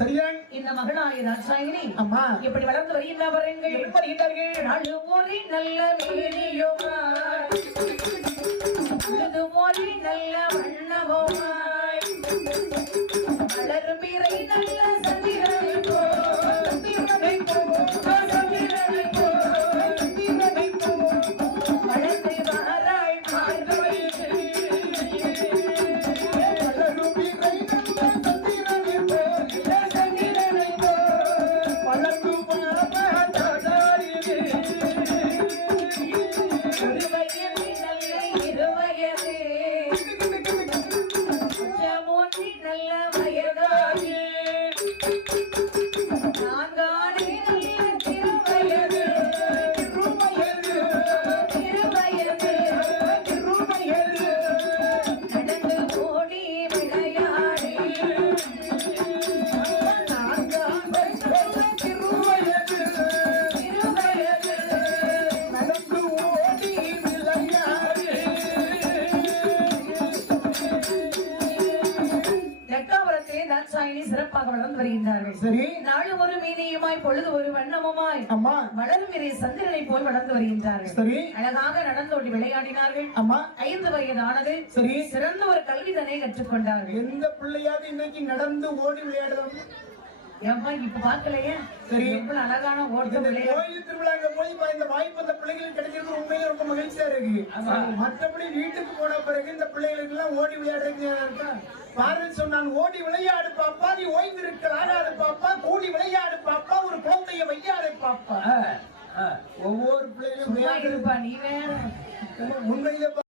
சரிதான் இந்த மகளாய தாட்சாயினி அம்மா. எப்படி வளர்ந்து வருகின்றா பாருங்கள். எப்படி வருகின்றார்கள்? ஒரு நல்ல மேனியுமாய். நல்ல வண்ணமுமாய் Let சிறப்பாக வளர்ந்து வருகின்றார்கள். சரி. நாளும் ஒரு மீனியுமாய் பொழுது ஒரு வண்ணமுமாய் அம்மா. வளரும் இறை சந்திரனை போல் வளர்ந்து வருகின்றார்கள். சரி. அழகாக நடந்தோடி விளையாடினார்கள். அம்மா. ஐந்து வயதானது. சரி. சிறந்த ஒரு கல்விதனை கற்றுக்கொண்டார்கள். எந்த பிள்ளையாவது இன்னைக்கு நடந்து ஓடி விளையாடுறோம் ஏம்மா இப்ப பாக்கலையே சரி. எவ்வளவு அழகான ஓட்டம் கோயில் திருவிழாங்க போய் இந்த வாய்ப்பு அந்த உண்மையில ரொம்ப மகிழ்ச்சியா இருக்கு. மற்றபடி வீட்டுக்கு போன பிறகு இந்த பிள்ளைகளுக்கு எல்லாம் ஓடி விளையாடுறதுக்கு பாரதி சொன்னான் ஓடி விளையாடு பாப்பா நீ ஓய்ந்திருக்க ஆடாது பாப்பா கூடி விளையாடு பாப்பா ஒரு குழந்தைய வையாடு பாப்பா. ஒவ்வொரு பிள்ளைகளும் சும்மா விளையாடு இருப்பா நீ வேற. உண்மையிலே